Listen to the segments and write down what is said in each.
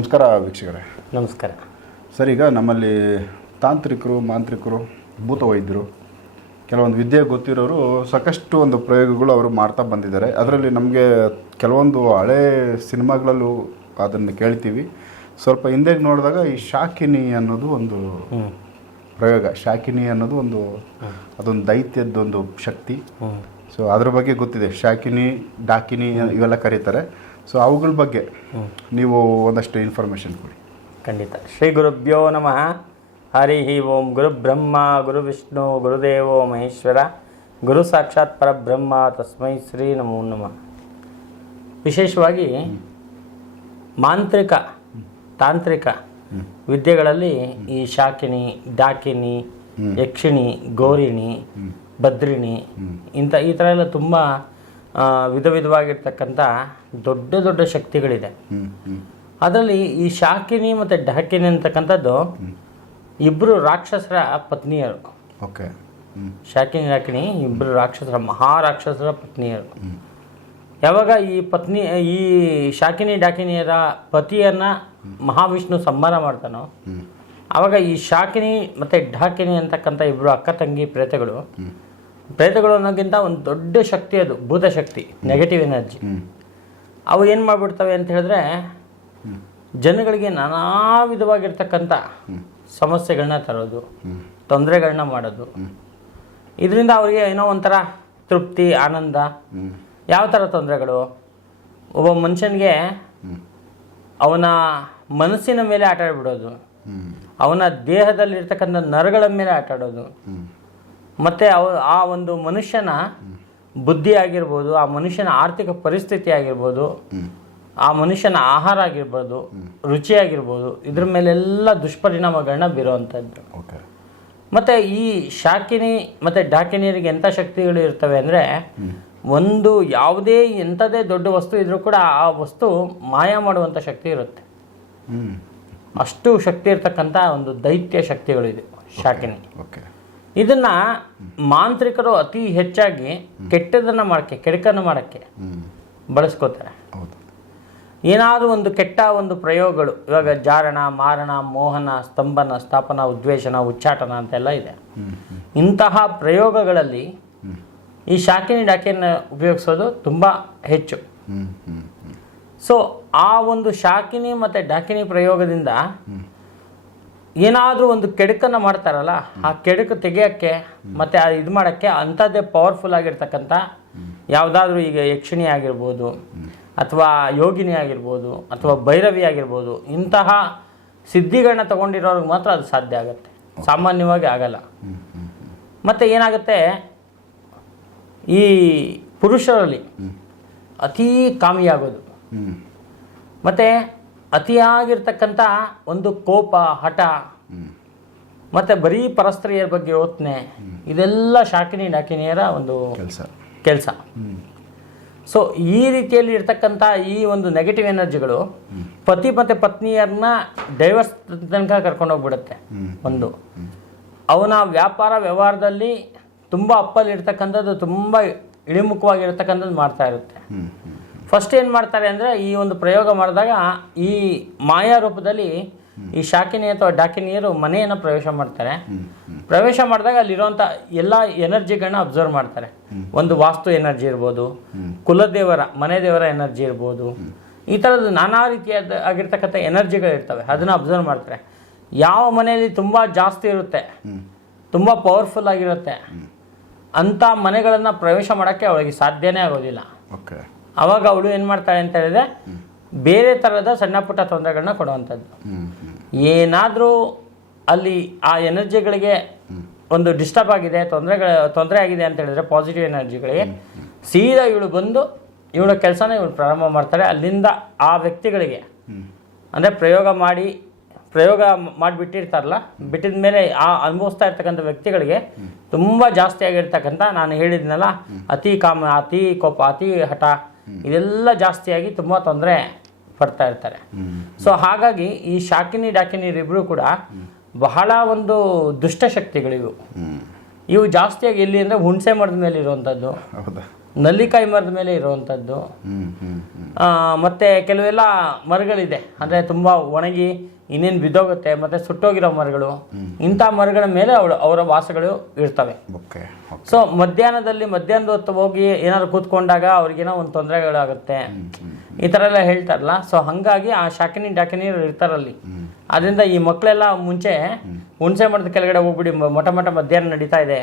ನಮಸ್ಕಾರ ವೀಕ್ಷಕರೇ. ನಮಸ್ಕಾರ. ಸರ್ ಈಗ ನಮ್ಮಲ್ಲಿ ತಾಂತ್ರಿಕರು ಮಾಂತ್ರಿಕರು ಭೂತ ವೈದ್ಯರು ಕೆಲವೊಂದು ವಿದ್ಯೆ ಗೊತ್ತಿರೋರು ಸಾಕಷ್ಟು ಒಂದು ಪ್ರಯೋಗಗಳು ಅವರು ಮಾಡ್ತಾ ಬಂದಿದ್ದಾರೆ. ಅದರಲ್ಲಿ ನಮಗೆ ಕೆಲವೊಂದು ಹಳೆ ಸಿನಿಮಾಗಳಲ್ಲೂ ಅದನ್ನು ಕೇಳ್ತೀವಿ. ಸ್ವಲ್ಪ ಹಿಂದೆ ನೋಡಿದಾಗ ಈ ಶಾಕಿನಿ ಅನ್ನೋದು ಒಂದು ಪ್ರಯೋಗ. ಶಾಕಿನಿ ಅನ್ನೋದು ಒಂದು ಅದೊಂದು ದೈತ್ಯದ್ದೊಂದು ಶಕ್ತಿ. ಸೊ ಅದ್ರ ಬಗ್ಗೆ ಗೊತ್ತಿದೆ. ಶಾಕಿನಿ ಡಾಕಿನಿ ಇವೆಲ್ಲ ಕರೀತಾರೆ. ಸೊ ಅವುಗಳ ಬಗ್ಗೆ ನೀವು ಒಂದಷ್ಟು ಇನ್ಫಾರ್ಮೇಷನ್ ಕೊಡಿ. ಖಂಡಿತ. ಶ್ರೀ ಗುರುಭ್ಯೋ ನಮಃ. ಹರಿ ಓಂ ಗುರು ಬ್ರಹ್ಮ ಗುರು ವಿಷ್ಣು ಗುರುದೇವೋ ಮಹೇಶ್ವರ. ಗುರು ಸಾಕ್ಷಾತ್ ಪರಬ್ರಹ್ಮ ತಸ್ಮೈ ಶ್ರೀ ನಮೋ ನಮಃ. ವಿಶೇಷವಾಗಿ ಮಾಂತ್ರಿಕ ತಾಂತ್ರಿಕ ವಿದ್ಯೆಗಳಲ್ಲಿ ಈ ಶಾಕಿನಿ ಡಾಕಿನಿ ಯಕ್ಷಿಣಿ ಗೌರಿಣಿ ಭದ್ರಿಣಿ ಇಂಥ ಈ ಥರ ಎಲ್ಲ ತುಂಬ ವಿಧ ವಿಧವಾಗಿರ್ತಕ್ಕಂಥ ದೊಡ್ಡ ದೊಡ್ಡ ಶಕ್ತಿಗಳಿದೆ. ಅದರಲ್ಲಿ ಈ ಶಾಕಿನಿ ಮತ್ತು ಡಹಕಿನಿ ಅಂತಕ್ಕಂಥದ್ದು ಇಬ್ಬರು ರಾಕ್ಷಸರ ಪತ್ನಿಯರು. ಓಕೆ. ಶಾಕಿನಿ ಡಾಕಿನಿ ಇಬ್ಬರು ರಾಕ್ಷಸರ ಮಹಾರಾಕ್ಷಸರ ಪತ್ನಿಯರು. ಯಾವಾಗ ಈ ಪತ್ನಿ ಈ ಶಾಕಿನಿ ಡಾಕಿನಿಯರ ಪತಿಯನ್ನು ಮಹಾವಿಷ್ಣು ಸಂಹಾರ ಮಾಡ್ತಾನೋ ಆವಾಗ ಈ ಶಾಕಿನಿ ಮತ್ತು ಡಾಕಿನಿ ಅಂತಕ್ಕಂಥ ಇಬ್ಬರು ಅಕ್ಕ ತಂಗಿ ಪ್ರೇತಗಳು ಪ್ರೇತಗಳು ಅನ್ನೋಕ್ಕಿಂತ ಒಂದು ದೊಡ್ಡ ಶಕ್ತಿ ಅದು ಭೂತ ಶಕ್ತಿ ನೆಗೆಟಿವ್ ಎನರ್ಜಿ ಅವು ಏನು ಮಾಡಿಬಿಡ್ತವೆ ಅಂತ ಹೇಳಿದ್ರೆ ಜನಗಳಿಗೆ ನಾನಾ ವಿಧವಾಗಿರ್ತಕ್ಕಂಥ ಸಮಸ್ಯೆಗಳನ್ನ ತರೋದು ತೊಂದರೆಗಳನ್ನ ಮಾಡೋದು. ಇದರಿಂದ ಅವರಿಗೆ ಏನೋ ಒಂಥರ ತೃಪ್ತಿ ಆನಂದ ಯಾವ ಥರ ತೊಂದರೆಗಳು? ಒಬ್ಬ ಮನುಷ್ಯನಿಗೆ ಅವನ ಮನಸ್ಸಿನ ಮೇಲೆ ಆಟ ಆಡ್ಬಿಡೋದು ಅವನ ದೇಹದಲ್ಲಿರ್ತಕ್ಕಂಥ ನರಗಳ ಮೇಲೆ ಆಟ ಆಡೋದು ಹ್ಞೂ ಮತ್ತು ಅವ ಆ ಒಂದು ಮನುಷ್ಯನ ಬುದ್ಧಿ ಆಗಿರ್ಬೋದು ಆ ಮನುಷ್ಯನ ಆರ್ಥಿಕ ಪರಿಸ್ಥಿತಿ ಆಗಿರ್ಬೋದು ಆ ಮನುಷ್ಯನ ಆಹಾರ ಆಗಿರ್ಬೋದು ರುಚಿ ಆಗಿರ್ಬೋದು ಇದ್ರ ಮೇಲೆಲ್ಲ ದುಷ್ಪರಿಣಾಮಗಳನ್ನ ಬೀರುವಂಥದ್ದು ಓಕೆ. ಮತ್ತು ಈ ಶಾಕಿನಿ ಮತ್ತು ಡಾಕಿನಿಯರಿಗೆ ಎಂಥ ಶಕ್ತಿಗಳು ಇರ್ತವೆ ಅಂದರೆ ಒಂದು ಯಾವುದೇ ಎಂಥದೇ ದೊಡ್ಡ ವಸ್ತು ಇದ್ರೂ ಕೂಡ ಆ ವಸ್ತು ಮಾಯ ಮಾಡುವಂಥ ಶಕ್ತಿ ಇರುತ್ತೆ. ಅಷ್ಟು ಶಕ್ತಿ ಇರ್ತಕ್ಕಂಥ ಒಂದು ದೈತ್ಯ ಶಕ್ತಿಗಳಿದೆ ಶಾಕಿನಿ. ಓಕೆ. ಇದನ್ನ ಮಾಂತ್ರಿಕರು ಅತಿ ಹೆಚ್ಚಾಗಿ ಕೆಟ್ಟದನ್ನ ಮಾಡಕ್ಕೆ ಕೆಡಕನ್ನು ಮಾಡಕ್ಕೆ ಬಳಸ್ಕೋತಾರೆ. ಏನಾದರೂ ಒಂದು ಕೆಟ್ಟ ಒಂದು ಪ್ರಯೋಗಗಳು ಇವಾಗ ಜಾರಣ ಮಾರಣ ಮೋಹನ ಸ್ತಂಭನ ಸ್ಥಾಪನ ಉದ್ವೇಷಣ ಉಚ್ಚಾಟನ ಅಂತೆಲ್ಲ ಇದೆ. ಇಂತಹ ಪ್ರಯೋಗಗಳಲ್ಲಿ ಈ ಶಾಕಿನಿ ಡಾಕಿನ ಉಪಯೋಗಿಸೋದು ತುಂಬ ಹೆಚ್ಚು. ಸೊ ಆ ಒಂದು ಶಾಕಿನಿ ಮತ್ತು ಡಾಕಿನಿ ಪ್ರಯೋಗದಿಂದ ಏನಾದರೂ ಒಂದು ಕೆಡುಕನ್ನು ಮಾಡ್ತಾರಲ್ಲ ಆ ಕೆಡುಕು ತೆಗೆಯೋಕ್ಕೆ ಮತ್ತು ಆ ಇದು ಮಾಡೋಕ್ಕೆ ಅಂಥದ್ದೇ ಪವರ್ಫುಲ್ ಆಗಿರ್ತಕ್ಕಂಥ ಯಾವುದಾದ್ರೂ ಈಗ ಯಕ್ಷಿಣಿ ಆಗಿರ್ಬೋದು ಅಥವಾ ಯೋಗಿನಿ ಆಗಿರ್ಬೋದು ಅಥವಾ ಭೈರವಿ ಆಗಿರ್ಬೋದು ಇಂತಹ ಸಿದ್ಧಿಗಳನ್ನ ತಗೊಂಡಿರೋರ್ಗೆ ಮಾತ್ರ ಅದು ಸಾಧ್ಯ ಆಗುತ್ತೆ. ಸಾಮಾನ್ಯವಾಗಿ ಆಗಲ್ಲ. ಮತ್ತು ಏನಾಗುತ್ತೆ ಈ ಪುರುಷರಲ್ಲಿ ಅತೀ ಕಾಮಿಯಾಗೋದು. ಮತ್ತು ಅತಿಯಾಗಿರ್ತಕ್ಕಂಥ ಒಂದು ಕೋಪ ಹಠ ಮತ್ತು ಬರೀ ಪರಸ್ತ್ರೀಯರ ಬಗ್ಗೆ ಯೋಚನೆ ಇದೆಲ್ಲ ಶಾಕಿನಿ ಡಾಕಿನಿಯರ ಒಂದು ಕೆಲಸ. ಕೆಲಸ. ಸೊ ಈ ರೀತಿಯಲ್ಲಿ ಇರ್ತಕ್ಕಂಥ ಈ ಒಂದು ನೆಗೆಟಿವ್ ಎನರ್ಜಿಗಳು ಪತಿ ಮತ್ತು ಪತ್ನಿಯರನ್ನ ಡೈವರ್ಸ್ ತನಕ ಕರ್ಕೊಂಡೋಗ್ಬಿಡುತ್ತೆ ಒಂದು. ಅವನ ವ್ಯಾಪಾರ ವ್ಯವಹಾರದಲ್ಲಿ ತುಂಬ ಅಪ್ಪಲ್ಲಿರ್ತಕ್ಕಂಥದ್ದು ತುಂಬ ಇಳಿಮುಖವಾಗಿರ್ತಕ್ಕಂಥದ್ದು ಮಾಡ್ತಾ ಇರುತ್ತೆ. ಫಸ್ಟ್ ಏನು ಮಾಡ್ತಾರೆ ಅಂದರೆ ಈ ಒಂದು ಪ್ರಯೋಗ ಮಾಡಿದಾಗ ಈ ಮಾಯಾ ರೂಪದಲ್ಲಿ ಈ ಶಾಕಿನಿ ಅಥವಾ ಡಾಕಿನಿಯರು ಮನೆಯನ್ನು ಪ್ರವೇಶ ಮಾಡ್ತಾರೆ. ಪ್ರವೇಶ ಮಾಡಿದಾಗ ಅಲ್ಲಿರುವಂಥ ಎಲ್ಲ ಎನರ್ಜಿಗಳನ್ನ ಅಬ್ಸರ್ವ್ ಮಾಡ್ತಾರೆ. ಒಂದು ವಾಸ್ತು ಎನರ್ಜಿ ಇರ್ಬೋದು ಕುಲದೇವರ ಮನೆ ದೇವರ ಎನರ್ಜಿ ಇರ್ಬೋದು ಈ ಥರದ್ದು ನಾನಾ ರೀತಿಯಾದ ಆಗಿರ್ತಕ್ಕಂಥ ಎನರ್ಜಿಗಳಿರ್ತವೆ ಅದನ್ನು ಅಬ್ಸರ್ವ್ ಮಾಡ್ತಾರೆ. ಯಾವ ಮನೆಯಲ್ಲಿ ತುಂಬ ಜಾಸ್ತಿ ಇರುತ್ತೆ ತುಂಬ ಪವರ್ಫುಲ್ ಆಗಿರುತ್ತೆ ಅಂಥ ಮನೆಗಳನ್ನು ಪ್ರವೇಶ ಮಾಡೋಕ್ಕೆ ಅವಳಿಗೆ ಸಾಧ್ಯನೇ ಆಗೋದಿಲ್ಲ. ಓಕೆ ಅವಾಗ ಅವಳು ಏನು ಮಾಡ್ತಾಳೆ ಅಂತ ಹೇಳಿದ್ರೆ ಬೇರೆ ಥರದ ಸಣ್ಣ ಪುಟ್ಟ ತೊಂದರೆಗಳನ್ನ ಕೊಡುವಂಥದ್ದು. ಏನಾದರೂ ಅಲ್ಲಿ ಆ ಎನರ್ಜಿಗಳಿಗೆ ಒಂದು ಡಿಸ್ಟರ್ಬ್ ಆಗಿದೆ, ತೊಂದರೆಗಳ, ತೊಂದರೆ ಆಗಿದೆ ಅಂತ ಹೇಳಿದ್ರೆ ಪಾಸಿಟಿವ್ ಎನರ್ಜಿಗಳಿಗೆ ಸೀದಾ ಇವಳು ಬಂದು ಇವಳ ಕೆಲಸನ ಇವಳು ಪ್ರಾರಂಭ ಮಾಡ್ತಾರೆ. ಅಲ್ಲಿಂದ ಆ ವ್ಯಕ್ತಿಗಳಿಗೆ ಅಂದರೆ ಪ್ರಯೋಗ ಮಾಡಿ, ಪ್ರಯೋಗ ಮಾಡಿಬಿಟ್ಟಿರ್ತಾರಲ್ಲ, ಬಿಟ್ಟಿದ ಮೇಲೆ ಆ ಅನುಭವಿಸ್ತಾ ಇರ್ತಕ್ಕಂಥ ವ್ಯಕ್ತಿಗಳಿಗೆ ತುಂಬ ಜಾಸ್ತಿ ಆಗಿರ್ತಕ್ಕಂಥ ನಾನು ಹೇಳಿದ್ನಲ್ಲ, ಅತಿ ಕಾಮ, ಅತಿ ಕೋಪ, ಅತಿ ಹಠ ಇದೆಲ್ಲ ಜಾಸ್ತಿಯಾಗಿ ತುಂಬ ತೊಂದರೆ ಪಡ್ತಾ ಇರ್ತಾರೆ. ಸೊ ಹಾಗಾಗಿ ಈ ಶಾಕಿನಿ ಡಾಕಿನಿಯರಿಬ್ಬರು ಕೂಡ ಬಹಳ ಒಂದು ದುಷ್ಟ ಶಕ್ತಿಗಳಿವು. ಹ್ಞೂ ಇವು ಜಾಸ್ತಿಯಾಗಿ ಎಲ್ಲಿ ಅಂದರೆ ಹುಣಸೆ ಮರದ ಮೇಲೆ ಇರುವಂಥದ್ದು ನಲ್ಲಿಕಾಯಿ ಮರದ ಮೇಲೆ ಇರುವಂಥದ್ದು ಮತ್ತೆ ಕೆಲವೆಲ್ಲ ಮರಗಳಿದೆ. ಅಂದರೆ ತುಂಬ ಒಣಗಿ ಇನ್ನೇನು ಬಿದ್ದೋಗುತ್ತೆ ಮತ್ತೆ ಸುಟ್ಟೋಗಿರೋ ಮರಗಳು ಇಂಥ ಮರಗಳ ಮೇಲೆ ಅವಳು ಅವರ ವಾಸಗಳು ಇರ್ತವೆ. ಸೊ ಮಧ್ಯಾಹ್ನದಲ್ಲಿ ಮಧ್ಯಾಹ್ನದ ಹೊತ್ತು ಹೋಗಿ ಏನಾದ್ರು ಕೂತ್ಕೊಂಡಾಗ ಅವ್ರಿಗೇನೋ ಒಂದು ತೊಂದರೆಗಳಾಗುತ್ತೆ. ಈ ಥರ ಎಲ್ಲ ಹೇಳ್ತಾರಲ್ಲ. ಸೊ ಹಾಗಾಗಿ ಆ ಶಾಕಿನಿ ಡಾಕಿನಿ ಇರ್ತಾರಲ್ಲಿ ಅದರಿಂದ ಈ ಮಕ್ಕಳೆಲ್ಲ ಮುಂಚೆ ಹುಣಸೆ ಮರದ ಕೆಳಗಡೆ ಹೋಗ್ಬಿಡಿ ಮ- ಮೊಟ್ಟ ಮೊಟ ಮಧ್ಯಾಹ್ನ ನಡೀತಾ ಇದೆ.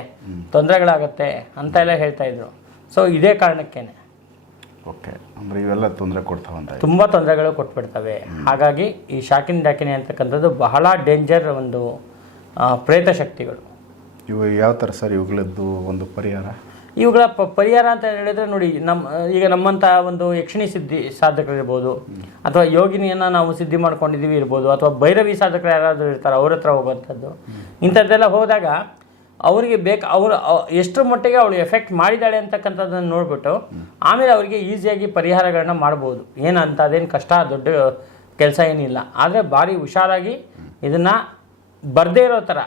ತೊಂದರೆಗಳಾಗುತ್ತೆ ಅಂತ ಎಲ್ಲ ಹೇಳ್ತಾ ಇದ್ರು. ಸೊ ಇದೇ ಕಾರಣಕ್ಕೇನೆ. ಓಕೆ ಅಂದರೆ ಇವೆಲ್ಲ ತೊಂದರೆ ಕೊಡ್ತಾವಂತ ತುಂಬ ತೊಂದರೆಗಳು ಕೊಟ್ಬಿಡ್ತವೆ. ಹಾಗಾಗಿ ಈ ಶಾಕಿನ್ ಡಾಕಿನಿ ಅಂತಕ್ಕಂಥದ್ದು ಬಹಳ ಡೇಂಜರ್ ಒಂದು ಪ್ರೇತ ಶಕ್ತಿಗಳು. ಇವು ಯಾವ ಥರ ಸರ್ ಇವುಗಳದ್ದು ಒಂದು ಪರಿಹಾರ? ಇವುಗಳ ಪ ಪರಿಹಾರ ಅಂತ ಹೇಳಿದ್ರೆ ನೋಡಿ ನಮ್ಮ ಈಗ ನಮ್ಮಂಥ ಒಂದು ಯಕ್ಷಿಣಿ ಸಿದ್ಧಿ ಸಾಧಕರಿರ್ಬೋದು ಅಥವಾ ಯೋಗಿನಿಯನ್ನು ನಾವು ಸಿದ್ಧಿ ಮಾಡ್ಕೊಂಡಿದ್ದೀವಿ ಇರ್ಬೋದು ಅಥವಾ ಭೈರವಿ ಸಾಧಕರು ಯಾರಾದರೂ ಇರ್ತಾರೆ ಅವ್ರ ಹತ್ರ ಹೋಗುವಂಥದ್ದು. ಇಂಥದ್ದೆಲ್ಲ ಹೋದಾಗ ಅವರಿಗೆ ಬೇಕು ಅವರು ಎಷ್ಟರ ಮಟ್ಟಿಗೆ ಅವಳು ಎಫೆಕ್ಟ್ ಮಾಡಿದ್ದಾಳೆ ಅಂತಕ್ಕಂಥದ್ದನ್ನು ನೋಡಿಬಿಟ್ಟು ಆಮೇಲೆ ಅವರಿಗೆ ಈಸಿಯಾಗಿ ಪರಿಹಾರಗಳನ್ನ ಮಾಡ್ಬೋದು. ಏನಂತ ಅದೇನು ಕಷ್ಟ ದೊಡ್ಡ ಕೆಲಸ ಏನಿಲ್ಲ. ಆದರೆ ಭಾರಿ ಹುಷಾರಾಗಿ ಇದನ್ನು ಬರದೇ ಇರೋ ಥರ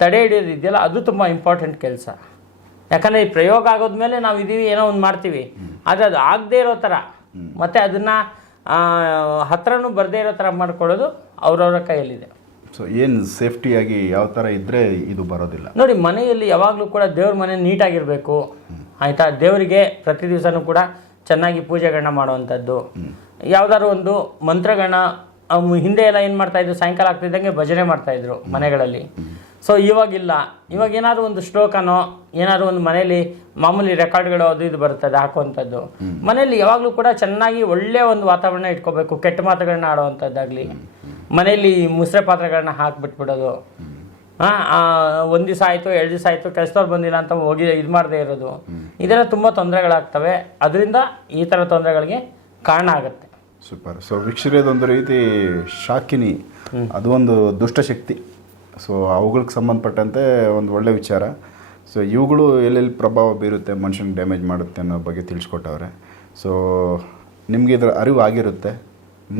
ತಡೆ ಹಿಡಿಯೋದು ಇದೆಯಲ್ಲ ಅದು ತುಂಬ ಇಂಪಾರ್ಟೆಂಟ್ ಕೆಲಸ. ಯಾಕಂದರೆ ಈ ಪ್ರಯೋಗ ಆಗೋದ್ಮೇಲೆ ನಾವು ಇದೀವಿ ಏನೋ ಒಂದು ಮಾಡ್ತೀವಿ. ಆದರೆ ಅದು ಆಗದೇ ಇರೋ ಥರ ಮತ್ತು ಅದನ್ನು ಹತ್ರನೂ ಬರದೇ ಇರೋ ಥರ ಮಾಡ್ಕೊಳ್ಳೋದು ಅವರವರ ಕೈಯಲ್ಲಿದೆ. ಸೊ ಏನು ಸೇಫ್ಟಿಯಾಗಿ ಯಾವ ಥರ ಇದ್ದರೆ ಇದು ಬರೋದಿಲ್ಲ. ನೋಡಿ ಮನೆಯಲ್ಲಿ ಯಾವಾಗಲೂ ಕೂಡ ದೇವ್ರ ಮನೆ ನೀಟಾಗಿರಬೇಕು. ಆಯಿತಾ? ದೇವರಿಗೆ ಪ್ರತಿ ದಿವಸನೂ ಕೂಡ ಚೆನ್ನಾಗಿ ಪೂಜೆಗಳನ್ನ ಮಾಡುವಂಥದ್ದು. ಯಾವುದಾದ್ರು ಒಂದು ಮಂತ್ರಗಳನ್ನ ಹಿಂದೆ ಎಲ್ಲ ಏನು ಮಾಡ್ತಾಯಿದ್ರು ಸಾಯಂಕಾಲ ಆಗ್ತಿದ್ದಂಗೆ ಭಜನೆ ಮಾಡ್ತಾಯಿದ್ರು ಮನೆಗಳಲ್ಲಿ. ಸೊ ಇವಾಗಿಲ್ಲ. ಇವಾಗ ಏನಾದರೂ ಒಂದು ಶ್ಲೋಕನೋ ಏನಾದರೂ ಒಂದು ಮನೆಯಲ್ಲಿ ಮಾಮೂಲಿ ರೆಕಾರ್ಡ್ಗಳು ಅದು ಇದು ಬರ್ತದೆ ಹಾಕುವಂಥದ್ದು. ಮನೆಯಲ್ಲಿ ಯಾವಾಗಲೂ ಕೂಡ ಚೆನ್ನಾಗಿ ಒಳ್ಳೆಯ ಒಂದು ವಾತಾವರಣ ಇಟ್ಕೋಬೇಕು ಕೆಟ್ಟ ಮಾತುಗಳನ್ನ ಆಡುವಂಥದ್ದಾಗಲಿ. ಮನೆಯಲ್ಲಿ ಮುಸ್ರೆ ಪಾತ್ರೆಗಳನ್ನ ಹಾಕ್ಬಿಟ್ಬಿಡೋದು. ಒಂದು ದಿವಸ ಆಯಿತು ಎರಡು ದಿವಸ ಆಯಿತು ಕೆಲಸದವ್ರು ಬಂದಿಲ್ಲ ಅಂತ ಹೋಗಿ ಇದು ಮಾಡದೇ ಇರೋದು. ಇದೆಲ್ಲ ತುಂಬ ತೊಂದರೆಗಳಾಗ್ತವೆ. ಅದರಿಂದ ಈ ಥರ ತೊಂದರೆಗಳಿಗೆ ಕಾರಣ ಆಗುತ್ತೆ. ಸೂಪರ್. ಸೊ ಒಂದು ರೀತಿ ಶಾಕಿನಿ ಅದು ಒಂದು ದುಷ್ಟಶಕ್ತಿ ಸೊ ಅವುಗಳಿಗೆ ಸಂಬಂಧಪಟ್ಟಂತೆ ಒಂದು ಒಳ್ಳೆ ವಿಚಾರ. ಸೊ ಇವುಗಳು ಎಲ್ಲೆಲ್ಲಿ ಪ್ರಭಾವ ಬೀರುತ್ತೆ ಮನುಷ್ಯನಿಗೆ ಡ್ಯಾಮೇಜ್ ಮಾಡುತ್ತೆ ಅನ್ನೋ ಬಗ್ಗೆ ತಿಳಿಸ್ಕೊಟ್ಟವ್ರೆ. ಸೊ ನಿಮಗೆ ಇದರ ಅರಿವು ಆಗಿರುತ್ತೆ.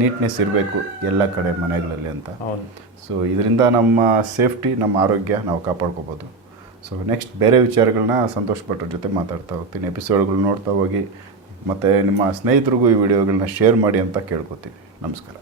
ನೀಟ್ನೆಸ್ ಇರಬೇಕು ಎಲ್ಲ ಕಡೆ ಮನೆಗಳಲ್ಲಿ ಅಂತ. ಸೊ ಇದರಿಂದ ನಮ್ಮ ಸೇಫ್ಟಿ ನಮ್ಮ ಆರೋಗ್ಯ ನಾವು ಕಾಪಾಡ್ಕೋಬೋದು. ಸೊ ನೆಕ್ಸ್ಟ್ ಬೇರೆ ವಿಚಾರಗಳನ್ನ ಸಂತೋಷ್ ಭಟ್ರ ಜೊತೆ ಮಾತಾಡ್ತಾ ಹೋಗ್ತೀನಿ. ಎಪಿಸೋಡ್ಗಳು ನೋಡ್ತಾ ಹೋಗಿ ಮತ್ತು ನಿಮ್ಮ ಸ್ನೇಹಿತರಿಗೂ ಈ ವಿಡಿಯೋಗಳನ್ನ ಶೇರ್ ಮಾಡಿ ಅಂತ ಕೇಳ್ಕೊತೀನಿ. ನಮಸ್ಕಾರ.